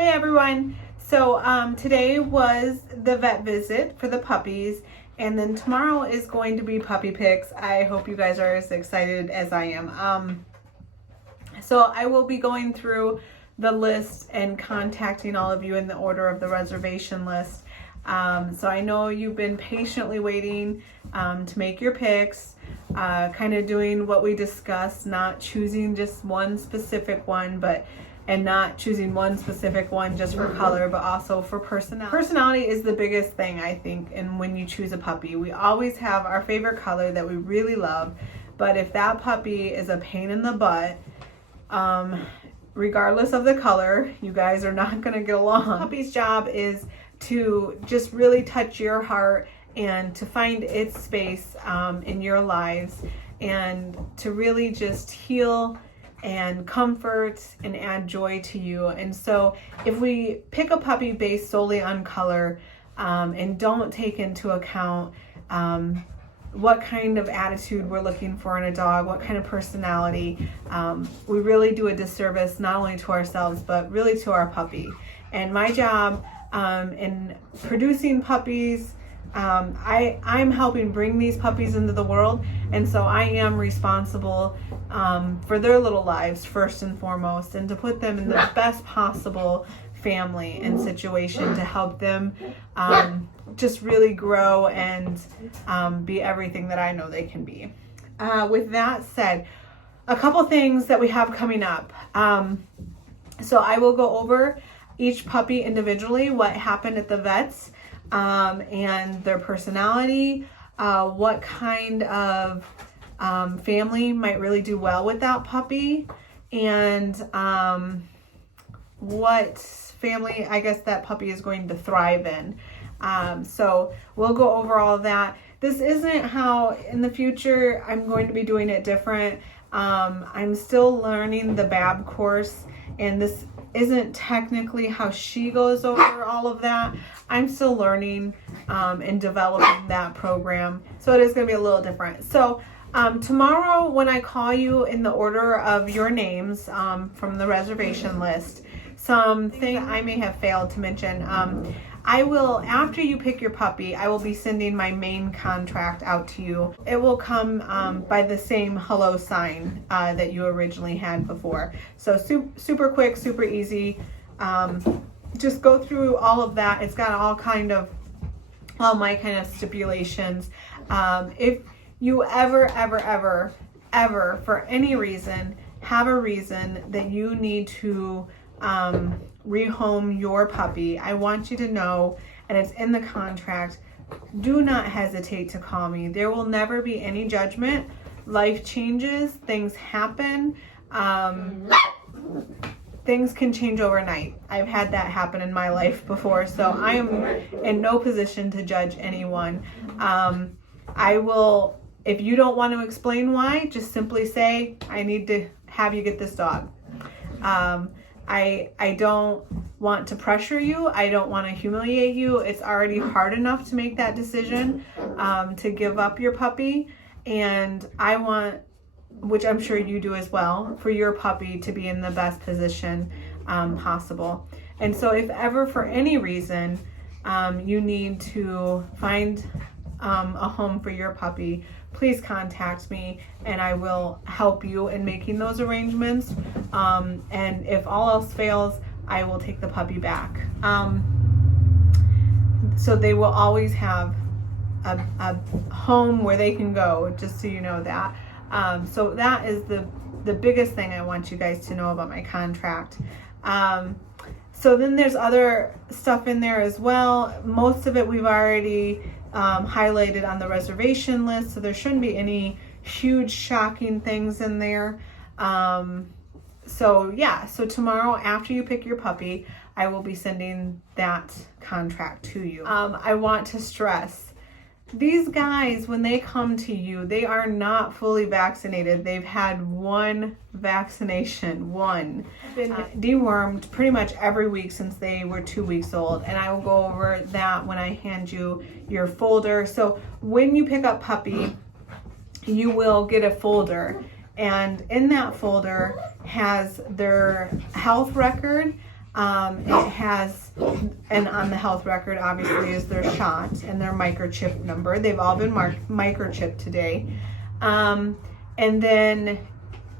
Hey everyone. So today was the vet visit for the puppies, and then tomorrow is going to be puppy picks. I hope you guys are as excited as I am. So I will be going through the list and contacting all of you in the order of the reservation list. So I know you've been patiently waiting to make your picks, kind of doing what we discussed, not choosing just one specific one, and not choosing one specific one just for color, but also for personality. Personality is the biggest thing, I think, and when you choose a puppy. We always have our favorite color that we really love, but if that puppy is a pain in the butt, regardless of the color, you guys are not going to get along. The puppy's job is to just really touch your heart and to find its space in your lives, and to really just heal and comfort and add joy to you. And so if we pick a puppy based solely on color and don't take into account what kind of attitude we're looking for in a dog, what kind of personality, we really do a disservice not only to ourselves but really to our puppy. And my job in producing puppies, I'm helping bring these puppies into the world, and so I am responsible for their little lives first and foremost, and to put them in the best possible family and situation to help them just really grow and be everything that I know they can be. With that said, a couple things that we have coming up. So I will go over each puppy individually, what happened at the vets, and their personality, what kind of family might really do well with that puppy, and what family I guess that puppy is going to thrive in. So we'll go over all of that. This isn't how in the future I'm going to be doing it different. I'm still learning the BAB course, and this isn't technically how she goes over all of that. I'm still learning and developing that program, so it is going to be a little different. So tomorrow when I call you in the order of your names from the reservation list, some things I may have failed to mention. I will, after you pick your puppy, I will be sending my main contract out to you. It will come by the same hello sign that you originally had before. So super quick, super easy. Just go through all of that. It's got all my kind of stipulations. If you ever, for any reason, have a reason that you need to rehome your puppy, I want you to know, and it's in the contract, do not hesitate to call me. There will never be any judgment. Life changes, things happen, things can change overnight. I've had that happen in my life before, so I am in no position to judge anyone. I will, if you don't want to explain why, just simply say, I need to have you get this dog. I don't want to pressure you. I don't want to humiliate you. It's already hard enough to make that decision to give up your puppy. And I want, which I'm sure you do as well, for your puppy to be in the best position possible. And so if ever for any reason you need to find a home for your puppy, please contact me and I will help you in making those arrangements. And if all else fails, I will take the puppy back. So they will always have a home where they can go, just so you know that. So that is the biggest thing I want you guys to know about my contract. So then there's other stuff in there as well. Most of it we've already highlighted on the reservation list, so there shouldn't be any huge shocking things in there. So tomorrow after you pick your puppy, I will be sending that contract to you. I want to stress, these guys, when they come to you, they are not fully vaccinated. They've had one vaccination, one. Been dewormed pretty much every week since they were 2 weeks old, and I will go over that when I hand you your folder. So when you pick up puppy, you will get a folder, and in that folder has their health record, It has, and on the health record obviously is their shot and their microchip number. They've all been microchipped today. And then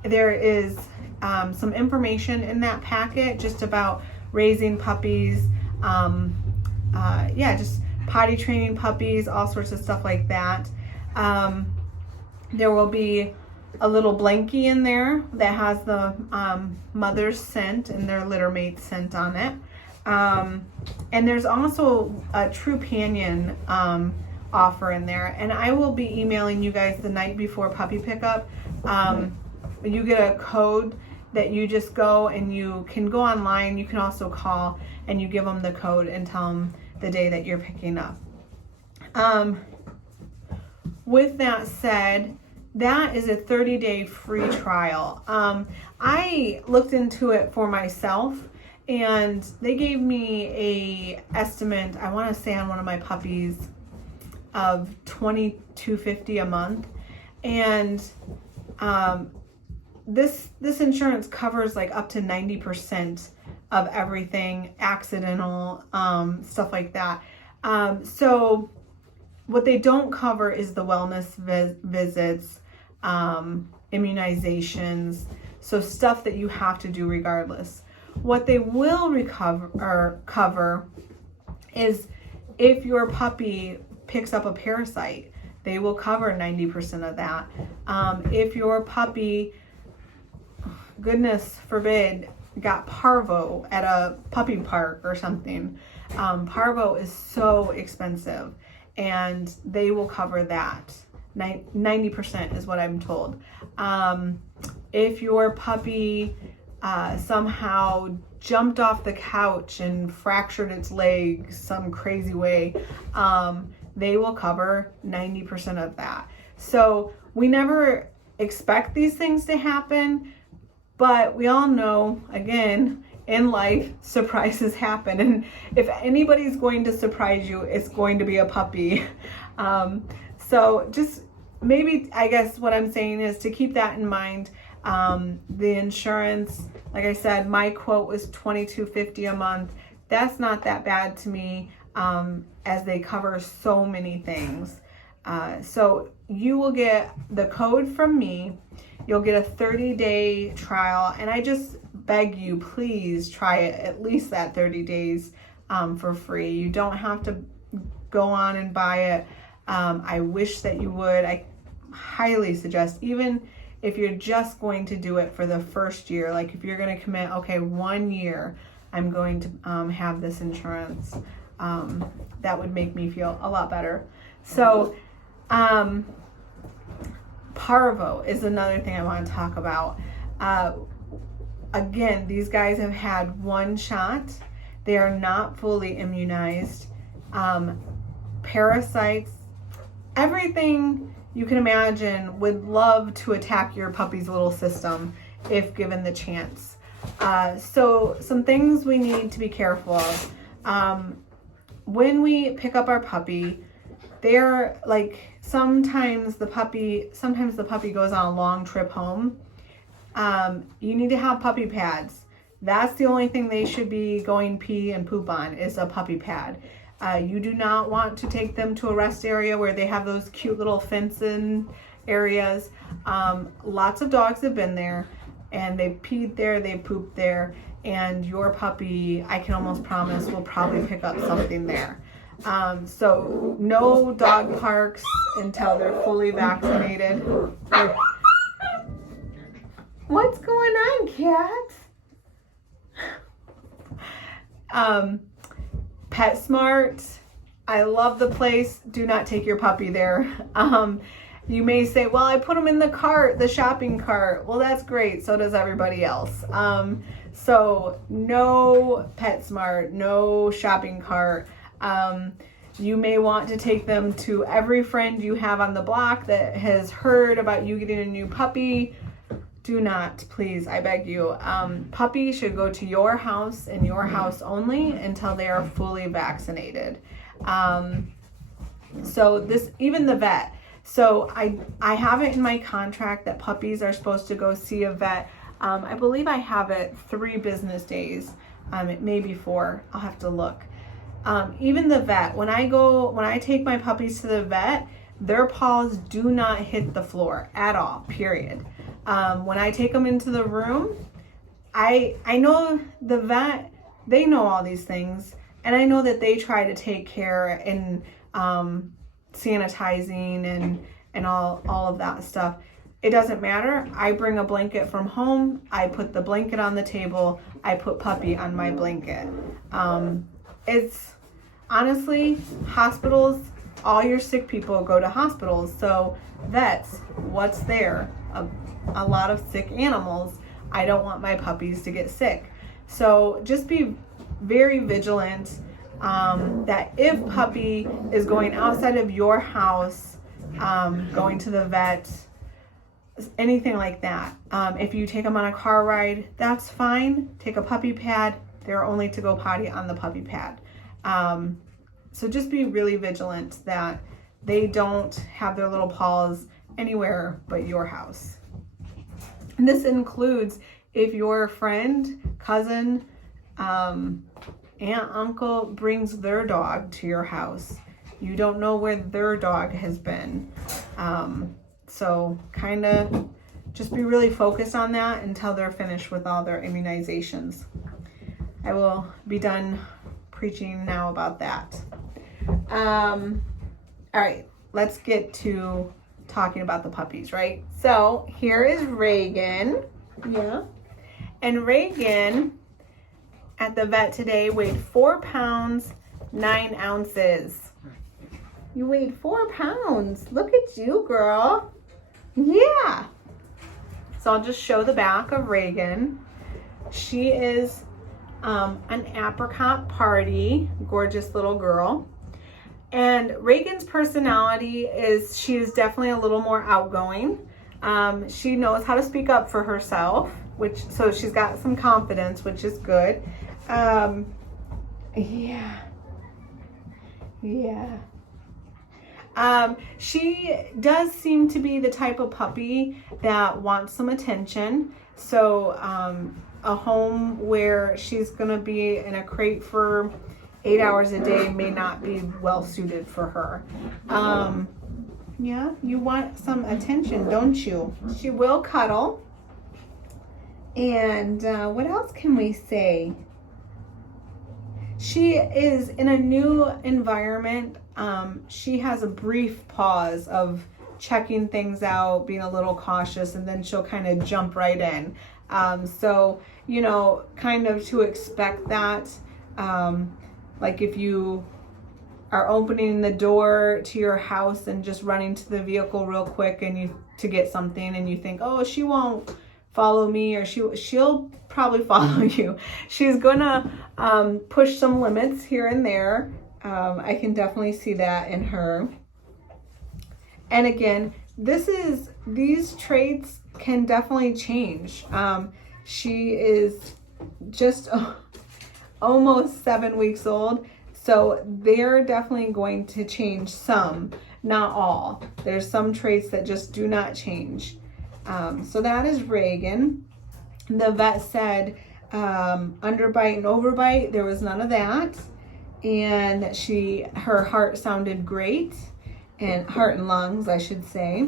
there is some information in that packet just about raising puppies, just potty training puppies, all sorts of stuff like that. There will be a little blankie in there that has the mother's scent and their litter mate scent on it. And there's also a Trupanion offer in there. And I will be emailing you guys the night before puppy pickup. You get a code that you just go and you can go online. You can also call and you give them the code and tell them the day that you're picking up. With that said, that is a 30-day free trial. I looked into it for myself and they gave me a estimate, I want to say on one of my puppies, of $22.50 a month. And this insurance covers like up to 90% of everything, accidental, stuff like that. So what they don't cover is the wellness visits, immunizations, so stuff that you have to do regardless. What they will cover is if your puppy picks up a parasite, they will cover 90% of that. If your puppy, goodness forbid, got parvo at a puppy park or something, parvo is so expensive and they will cover that. 90% is what I'm told. If your puppy somehow jumped off the couch and fractured its leg some crazy way, they will cover 90% of that. So we never expect these things to happen, but we all know, again, in life, surprises happen. And if anybody's going to surprise you, it's going to be a puppy. So just maybe, I guess what I'm saying is to keep that in mind. The insurance, like I said, my quote was $22.50 a month. That's not that bad to me, as they cover so many things. So you will get the code from me. You'll get a 30-day trial, and I just beg you, please try it at least that 30 days for free. You don't have to go on and buy it. I wish that you would. I highly suggest, even if you're just going to do it for the first year, like if you're going to commit, okay, 1 year, I'm going to have this insurance, that would make me feel a lot better. So, parvo is another thing I want to talk about. Again, these guys have had one shot. They are not fully immunized. Parasites, everything you can imagine would love to attack your puppy's little system if given the chance. So some things we need to be careful of. When we pick up our puppy, they're like, sometimes the puppy goes on a long trip home. You need to have puppy pads. That's the only thing they should be going pee and poop on, is a puppy pad. You do not want to take them to a rest area where they have those cute little fencing areas. Lots of dogs have been there and they've peed there, they pooped there, and your puppy, I can almost promise, will probably pick up something there. So no dog parks until they're fully vaccinated. What's going on, cat? PetSmart, I love the place. Do not take your puppy there. You may say, well, I put them in the cart, the shopping cart. Well, that's great. So does everybody else. So no PetSmart, no shopping cart. You may want to take them to every friend you have on the block that has heard about you getting a new puppy. Do not, please, I beg you. Puppies should go to your house and your house only until they are fully vaccinated. So this, even the vet. So I have it in my contract that puppies are supposed to go see a vet. I believe I have it 3 business days It may be 4. I'll have to look. Even the vet, when I take my puppies to the vet, their paws do not hit the floor at all, period. When I take them into the room, I know the vet, they know all these things, and I know that they try to take care in sanitizing and all of that stuff. It doesn't matter. I bring a blanket from home. I put the blanket on the table. I put Puppy on my blanket. It's honestly, hospitals, all your sick people go to hospitals. So vets, what's there? A lot of sick animals. I don't want my puppies to get sick. So just be very vigilant that if Puppy is going outside of your house, going to the vet, anything like that. If you take them on a car ride, that's fine. Take a puppy pad. They're only to go potty on the puppy pad. So just be really vigilant that they don't have their little paws anywhere but your house. And this includes if your friend, cousin, aunt, uncle brings their dog to your house. You don't know where their dog has been. So kind of just be really focused on that until they're finished with all their immunizations. I will be done preaching now about that. All right, let's get to talking about the puppies, right? So here is Reagan. Yeah. And Reagan at the vet today weighed 4 pounds, 9 ounces. You weighed 4 pounds. Look at you, girl. Yeah. So I'll just show the back of Reagan. She is an apricot party, gorgeous little girl. And Reagan's personality is, she is definitely a little more outgoing. She knows how to speak up for herself, so she's got some confidence, which is good. Yeah. She does seem to be the type of puppy that wants some attention. So a home where she's gonna be in a crate for 8 hours a day may not be well suited for her. Yeah, you want some attention, don't you? She will cuddle. And what else can we say? She is in a new environment. She has a brief pause of checking things out, being a little cautious, and then she'll kind of jump right in. So, you know, kind of to expect that. Like if you are opening the door to your house and just running to the vehicle real quick and to get something, and you think, oh, she won't follow me, or she'll probably follow you. She's gonna push some limits here and there. I can definitely see that in her. And again, these traits can definitely change. She is just almost 7 weeks old, so they're definitely going to change some, not all. There's some traits that just do not change. So that is Reagan. The vet said underbite and overbite, there was none of that. And her heart sounded great, and heart and lungs, I should say.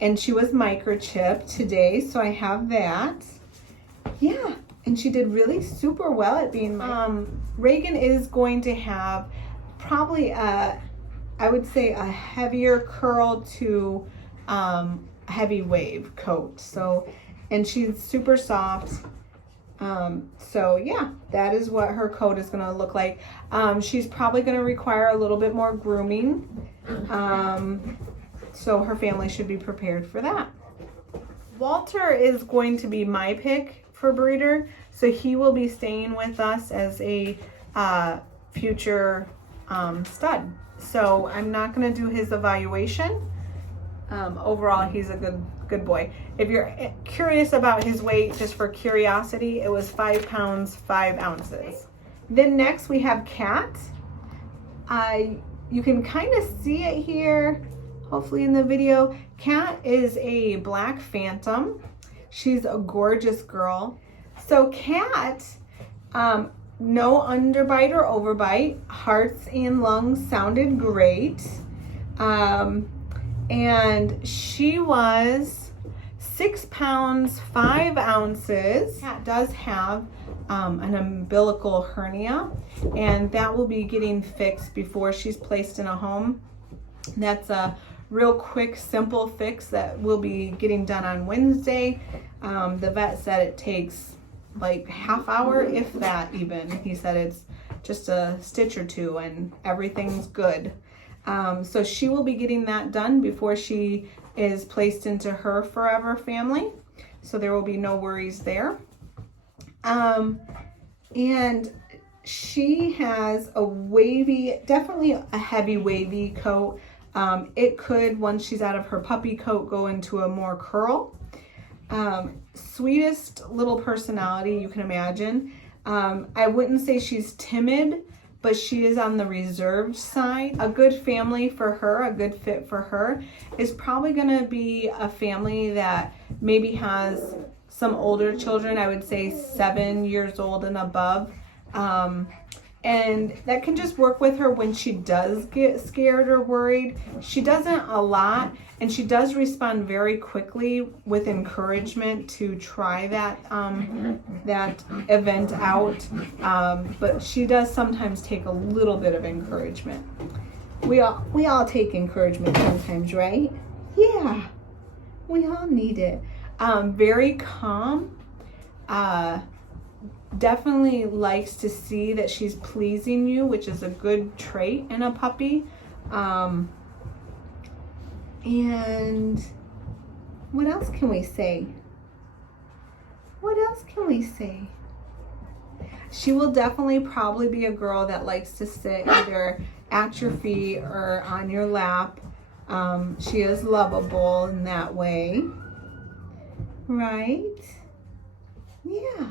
And she was microchipped today, so I have that. Yeah, and she did really super well at being Reagan is going to have probably I would say a heavier curl to heavy wave coat. So, and she's super soft. So yeah, that is what her coat is going to look like. She's probably going to require a little bit more grooming. So her family should be prepared for that. Walter is going to be my pick for breeder. So he will be staying with us as a future stud. So I'm not going to do his evaluation. Overall, he's a good boy. If you're curious about his weight, just for curiosity, it was 5 pounds, 5 ounces. Then next we have Cat. You can kind of see it here, hopefully in the video. Cat is a black phantom. She's a gorgeous girl. So Cat, no underbite or overbite. Hearts and lungs sounded great. And she was 6 pounds, 5 ounces. Cat does have an umbilical hernia, and that will be getting fixed before she's placed in a home. That's a real quick, simple fix that will be getting done on Wednesday. The vet said it takes like half hour, if that even. He said it's just a stitch or two and everything's good. So she will be getting that done before she is placed into her forever family. So there will be no worries there. And she has a wavy, definitely a heavy wavy coat. It could, once she's out of her puppy coat, go into a more curl. Sweetest little personality you can imagine. I wouldn't say she's timid, but she is on the reserved side. A good family for her, a good fit for her, is probably going to be a family that maybe has some older children. I would say 7 years old and above. And that can just work with her when she does get scared or worried. She doesn't a lot, and she does respond very quickly with encouragement to try that that event out. But she does sometimes take a little bit of encouragement. We all take encouragement sometimes, right? Yeah, we all need it. Very calm. Definitely likes to see that she's pleasing you, which is a good trait in a puppy. And what else can we say? What else can we say? She will definitely probably be a girl that likes to sit either at your feet or on your lap. She is lovable in that way, right? Yeah.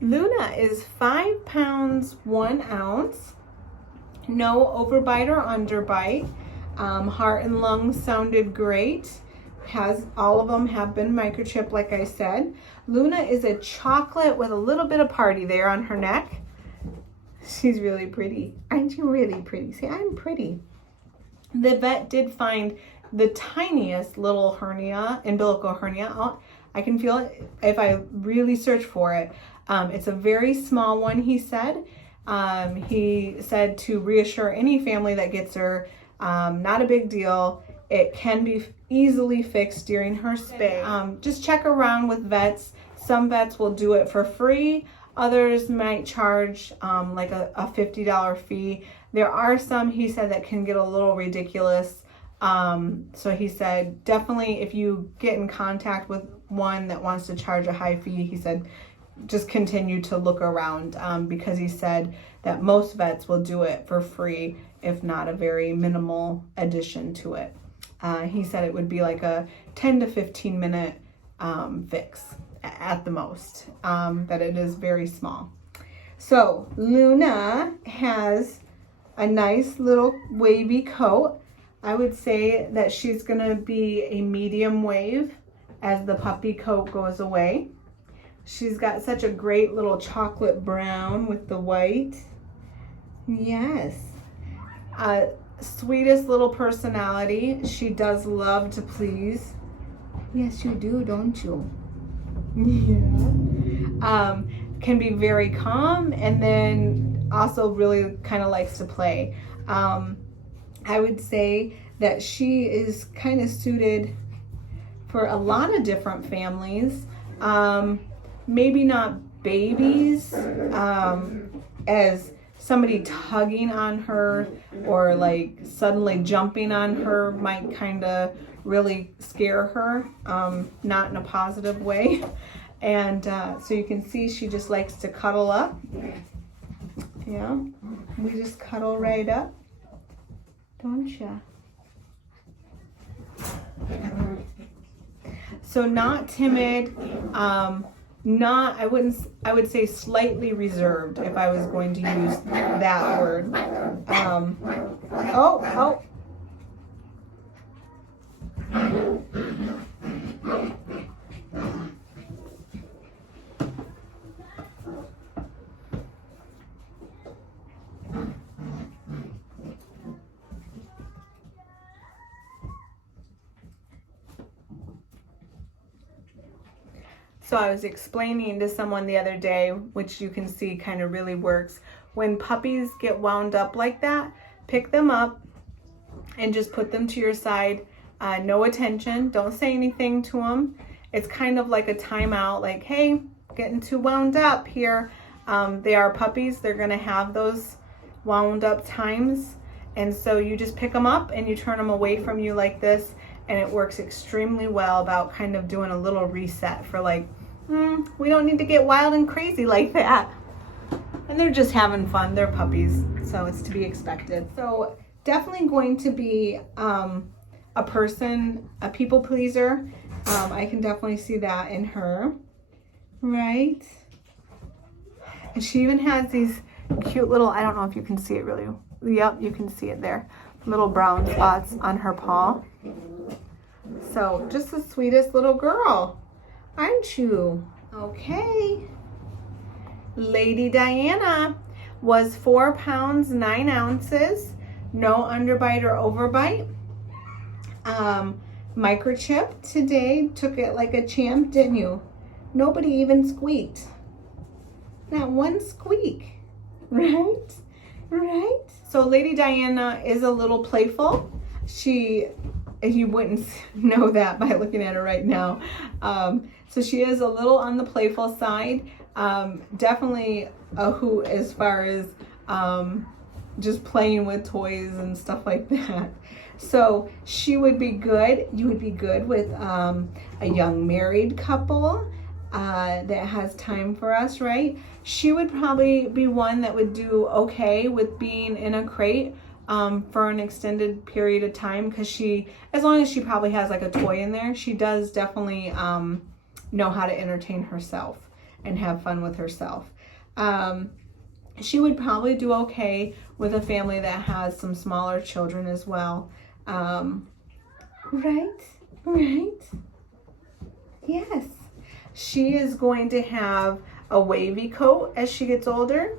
Luna is 5 pounds, 1 ounce. No overbite or underbite. Heart and lungs sounded great. All of them have been microchipped, like I said. Luna is a chocolate with a little bit of party there on her neck. She's really pretty. Aren't you really pretty? Say, I'm pretty. The vet did find the tiniest little hernia, umbilical hernia. I can feel it if I really search for it. It's a very small one, he said. He said to reassure any family that gets her, not a big deal. It can be easily fixed during her stay. Just check around with vets. Some vets will do it for free. Others might charge like a $50 fee. There are some, he said, that can get a little ridiculous. So he said, definitely if you get in contact with one that wants to charge a high fee, he said, just continue to look around, because he said that most vets will do it for free, if not a very minimal addition to it. He said it would be like a 10 to 15 minute fix at the most, that it is very small. So Luna has a nice little wavy coat. I would say that she's gonna be a medium wave as the puppy coat goes away. She's got such a great little chocolate brown with the white. Yes. Sweetest little personality. She does love to please. Yes, you do, don't you? Yeah. Can be very calm, and then also really kind of likes to play. I would say that she is kind of suited for a lot of different families. Maybe not babies, as somebody tugging on her or like suddenly jumping on her might kind of really scare her, not in a positive way. And so you can see she just likes to cuddle up. Yeah, we just cuddle right up, don't ya? So not timid, I would say slightly reserved if I was going to use that word. Oh. So I was explaining to someone the other day, which you can see kind of really works. When puppies get wound up like that, pick them up and just put them to your side. No attention. Don't say anything to them. It's kind of like a timeout, like, hey, getting too wound up here. They are puppies. They're going to have those wound up times. And so you just pick them up and you turn them away from you like this. And it works extremely well about kind of doing a little reset for like, we don't need to get wild and crazy like that. And they're just having fun. They're puppies, so it's to be expected. So definitely going to be a person, a people pleaser. I can definitely see that in her, right? And she even has these cute little, I don't know if you can see it really. Yep, you can see it there. Little brown spots on her paw. So just the sweetest little girl, aren't you? Okay. Lady Diana was 4 pounds, 9 ounces. No underbite or overbite. Microchip today. Took it like a champ, didn't you? Nobody even squeaked. Not one squeak. Right? Right? So Lady Diana is a little playful. You wouldn't know that by looking at her right now. So she is a little on the playful side. Definitely a hoot as far as just playing with toys and stuff like that. So she would be good. You would be good with a young married couple that has time for us, right? She would probably be one that would do okay with being in a crate for an extended period of time, because as long as she probably has like a toy in there, she does definitely know how to entertain herself and have fun with herself. She would probably do okay with a family that has some smaller children as well. Right? Yes. She is going to have a wavy coat as she gets older.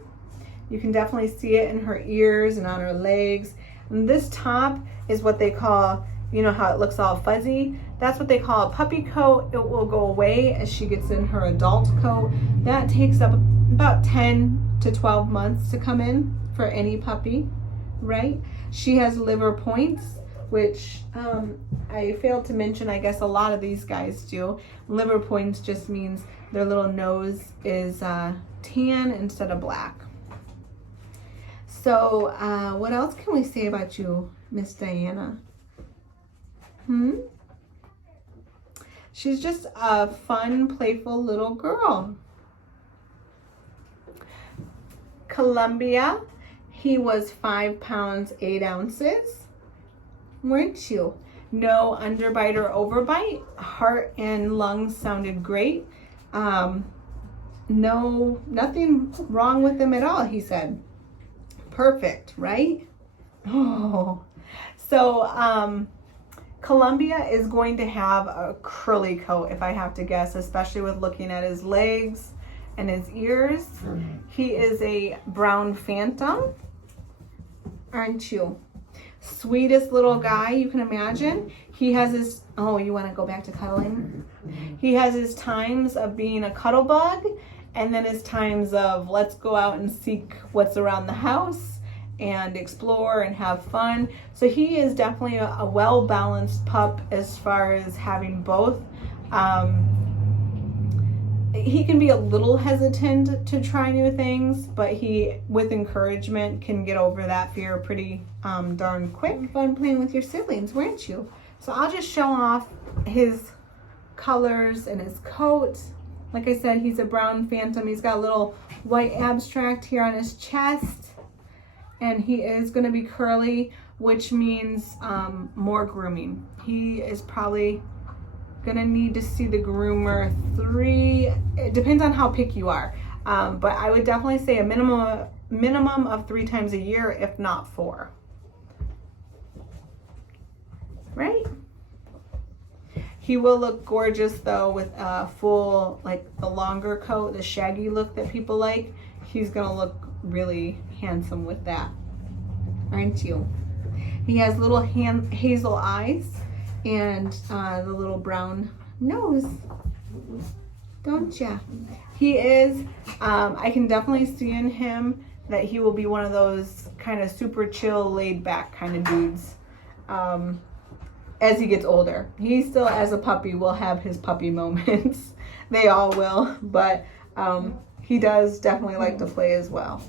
You can definitely see it in her ears and on her legs. And this top is what they call, you know how it looks all fuzzy? That's what they call a puppy coat. It will go away as she gets in her adult coat. That takes up about 10 to 12 months to come in for any puppy, right? She has liver points, which I failed to mention. I guess a lot of these guys do. Liver points just means their little nose is tan instead of black. So what else can we say about you, Miss Diana? She's just a fun, playful little girl. Columbia, he was 5 pounds, 8 ounces. Weren't you? No underbite or overbite. Heart and lungs sounded great. Nothing wrong with them at all, he said. Perfect, right? Oh, so Columbia is going to have a curly coat, if I have to guess, especially with looking at his legs and his ears. He is a brown phantom, aren't you? Sweetest little guy you can imagine. He has his, oh, you want to go back to cuddling? He has his times of being a cuddle bug, and then his times of let's go out and seek what's around the house and explore and have fun. So he is definitely a well-balanced pup as far as having both. He can be a little hesitant to try new things, but he, with encouragement, can get over that fear pretty darn quick. Fun playing with your siblings, weren't you? So I'll just show off his colors and his coat. Like I said, he's a brown phantom. He's got a little white abstract here on his chest, and he is going to be curly, which means more grooming. He is probably gonna need to see the groomer 3, it depends on how picky you are, but I would definitely say a minimum of 3 times a year, if not 4. Right? He will look gorgeous though with a full, like the longer coat, the shaggy look that people like. He's gonna look really handsome with that, aren't you? He has little hazel eyes and the little brown nose. don't ya? He is, I can definitely see in him that he will be one of those kind of super chill, laid back kind of dudes as he gets older. He still, as a puppy, will have his puppy moments. They all will, but he does definitely like to play as well.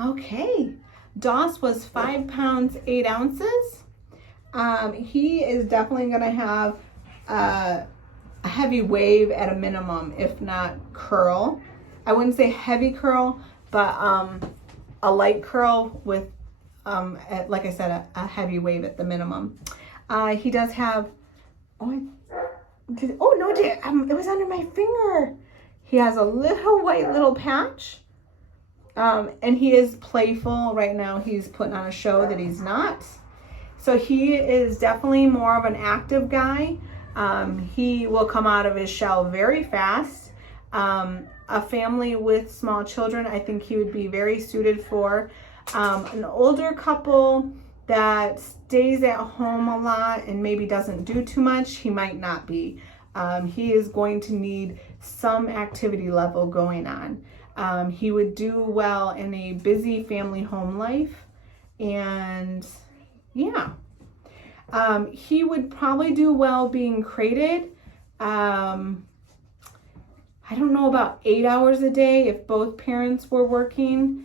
Okay, Doss was 5 pounds 8 ounces. He is definitely going to have a heavy wave at a minimum, if not curl. I wouldn't say heavy curl, but a light curl with, like I said, a heavy wave at the minimum. He does have, it was under my finger. He has a little white little patch. And he is playful. Right now he's putting on a show that he's not. So he is definitely more of an active guy. He will come out of his shell very fast. A family with small children, I think he would be very suited for. An older couple that stays at home a lot and maybe doesn't do too much, he might not be. He is going to need some activity level going on. He would do well in a busy family home life, and yeah. He would probably do well being crated. I don't know about 8 hours a day if both parents were working.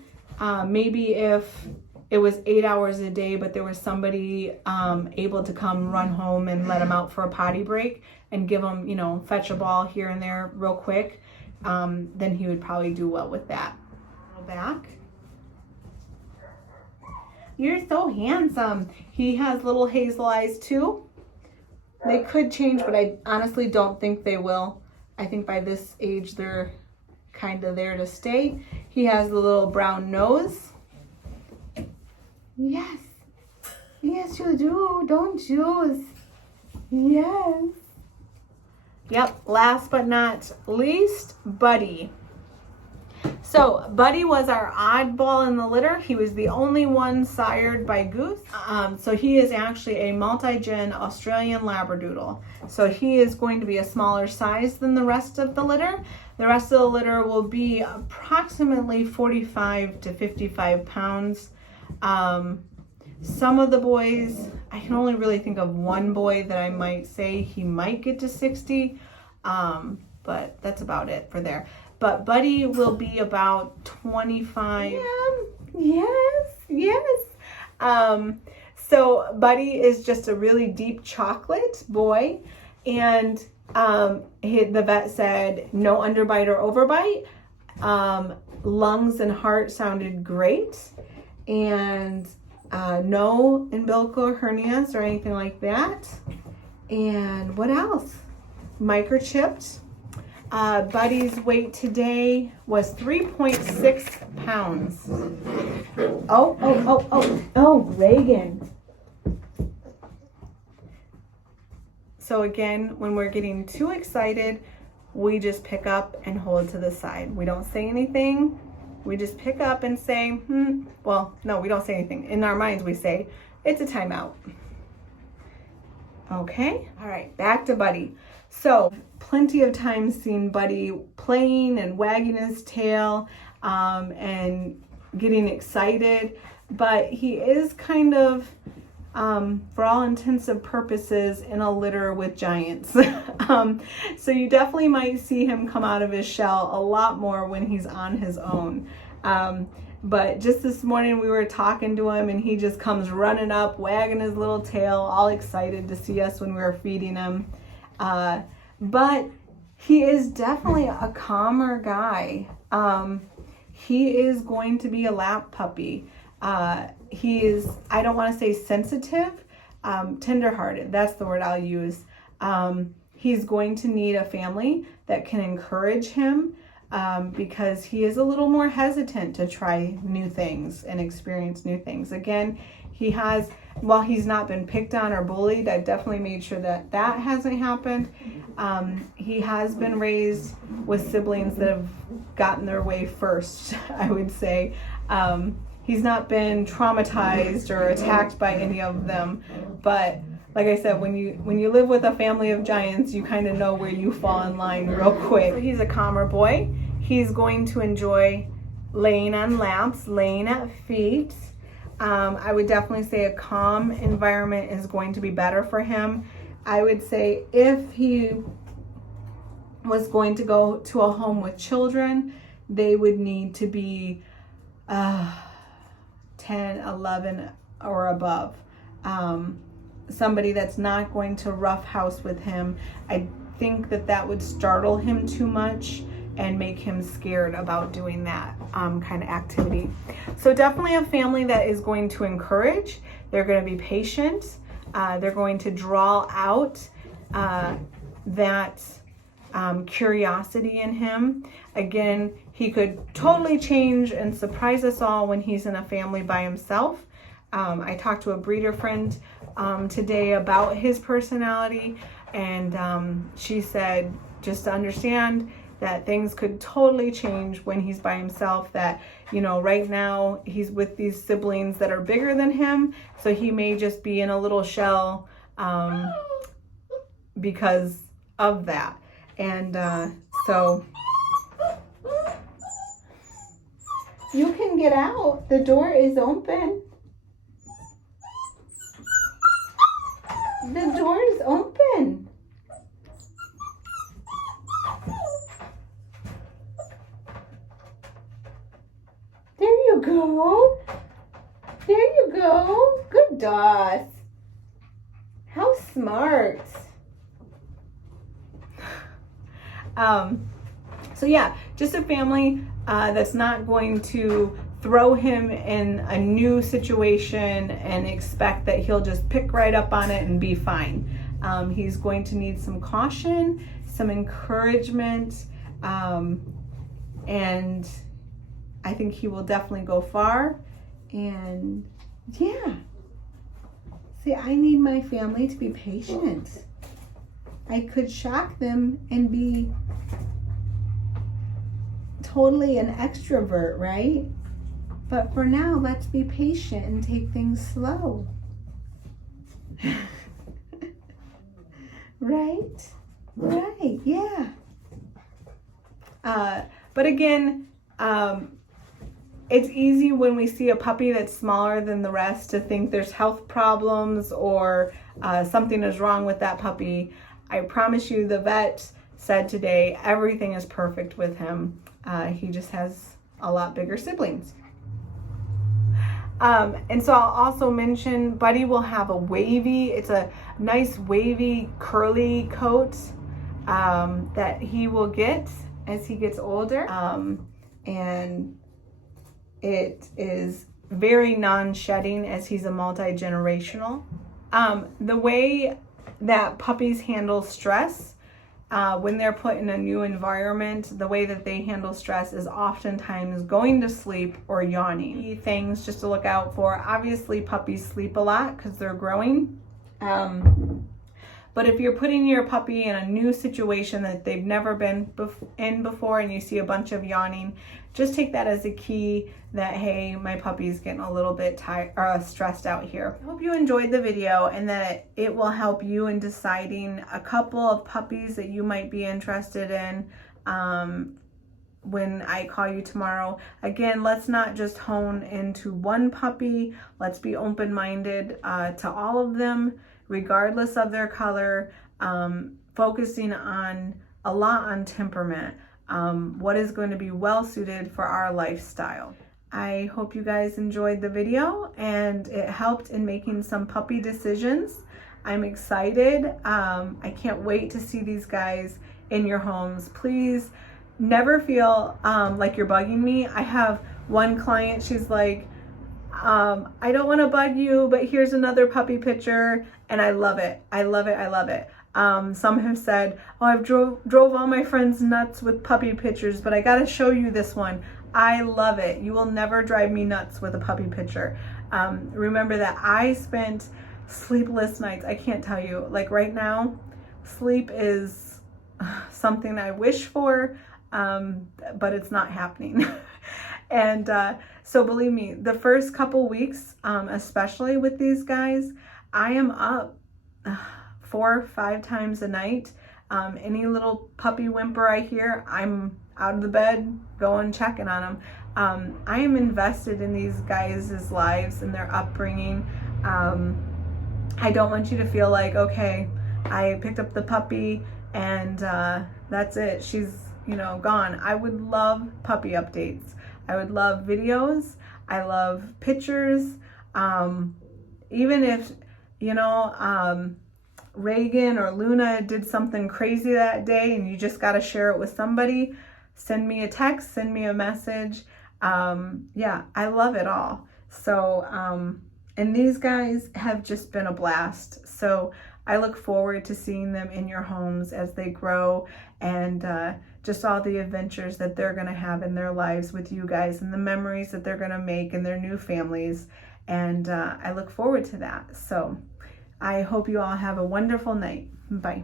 Maybe if it was 8 hours a day, but there was somebody able to come run home and let him out for a potty break and give him, fetch a ball here and there real quick, then he would probably do well with that. Back. You're so handsome. He has little hazel eyes too. They could change, but I honestly don't think they will. I think by this age, they're kind of there to stay. He has the little brown nose. Yes. Yes, you do, don't you? Yes. Yep, last but not least, Buddy. So Buddy was our oddball in the litter. He was the only one sired by Goose. So he is actually a multi-gen Australian Labradoodle. So he is going to be a smaller size than the rest of the litter. The rest of the litter will be approximately 45 to 55 pounds. Some of the boys, I can only really think of one boy that I might say he might get to 60, but that's about it for there. But Buddy will be about 25. Yes. So Buddy is just a really deep chocolate boy, and the vet said no underbite or overbite. Lungs and heart sounded great, and no umbilical hernias or anything like that. And what else? Microchipped. Buddy's weight today was 3.6 pounds. Oh, Reagan. So again, when we're getting too excited, we just pick up and hold to the side. We don't say anything. We just pick up and say, well, no, we don't say anything. In our minds, we say, it's a timeout. Okay, all right, back to Buddy. So plenty of times seen Buddy playing and wagging his tail and getting excited, but he is kind of, for all intents and purposes, in a litter with giants. So you definitely might see him come out of his shell a lot more when he's on his own. But just this morning we were talking to him and he just comes running up, wagging his little tail, all excited to see us when we were feeding him. But he is definitely a calmer guy. He is going to be a lap puppy. He is, I don't want to say sensitive, tenderhearted. That's the word I'll use. He's going to need a family that can encourage him, because he is a little more hesitant to try new things and experience new things. Again, he has, while he's not been picked on or bullied, I've definitely made sure that that hasn't happened. He has been raised with siblings that have gotten their way first, I would say. He's not been traumatized or attacked by any of them, but like I said, when you live with a family of giants, you kind of know where you fall in line real quick. So he's a calmer boy. He's going to enjoy laying on laps, laying at feet. I would definitely say a calm environment is going to be better for him. I would say if he was going to go to a home with children, they would need to be 10, 11 or above. Somebody that's not going to roughhouse with him. I think that would startle him too much and make him scared about doing that kind of activity. So definitely a family that is going to encourage. They're going to be patient. They're going to draw out that curiosity in him. Again, he could totally change and surprise us all when he's in a family by himself. I talked to a breeder friend today about his personality, and she said just to understand that things could totally change when he's by himself, that, you know, right now he's with these siblings that are bigger than him, so he may just be in a little shell because of that. And so you can get out. The door is open. The door is open. There you go. There you go. Good Doss. How smart. So yeah, just a family that's not going to throw him in a new situation and expect that he'll just pick right up on it and be fine. He's going to need some caution, some encouragement, and I think he will definitely go far. And yeah, see, I need my family to be patient. I could shock them and be totally an extrovert, right? But for now, let's be patient and take things slow. Right? Right, yeah. But again, it's easy when we see a puppy that's smaller than the rest to think there's health problems or something is wrong with that puppy. I promise you, the vet said today everything is perfect with him. He just has a lot bigger siblings. And so I'll also mention Buddy will have a wavy, it's a nice wavy curly coat that he will get as he gets older. And it is very non-shedding as he's a multi-generational. The way that puppies handle stress when they're put in a new environment, the way that they handle stress is oftentimes going to sleep or yawning. Key things just to look out for. Obviously, puppies sleep a lot because they're growing. But if you're putting your puppy in a new situation that they've never been in before and you see a bunch of yawning, just take that as a key that, hey, my puppy's getting a little bit stressed out here. I hope you enjoyed the video and that it will help you in deciding a couple of puppies that you might be interested in when I call you tomorrow. Again, let's not just hone into one puppy. Let's be open-minded to all of them, regardless of their color, focusing a lot on temperament. What is going to be well suited for our lifestyle. I hope you guys enjoyed the video and it helped in making some puppy decisions. I'm excited. I can't wait to see these guys in your homes. Please never feel like you're bugging me. I have one client, she's like, I don't want to bug you, but here's another puppy picture, and I love it. I love it. I love it. Some have said, oh, I've drove all my friends nuts with puppy pictures, but I got to show you this one. I love it. You will never drive me nuts with a puppy picture. Remember that I spent sleepless nights. I can't tell you, like right now, sleep is something I wish for, but it's not happening. And so believe me, the first couple weeks, especially with these guys, I am up 4 or 5 times a night. Any little puppy whimper I hear, I'm out of the bed, going checking on them. I am invested in these guys' lives and their upbringing. I don't want you to feel like, okay, I picked up the puppy and that's it, she's, you know, gone. I would love puppy updates. I would love videos. I love pictures. Even if, you know, Reagan or Luna did something crazy that day and you just got to share it with somebody, send me a text, send me a message. Yeah, I love it all. So, and these guys have just been a blast. So I look forward to seeing them in your homes as they grow, and just all the adventures that they're going to have in their lives with you guys and the memories that they're going to make in their new families. And I look forward to that. So I hope you all have a wonderful night. Bye.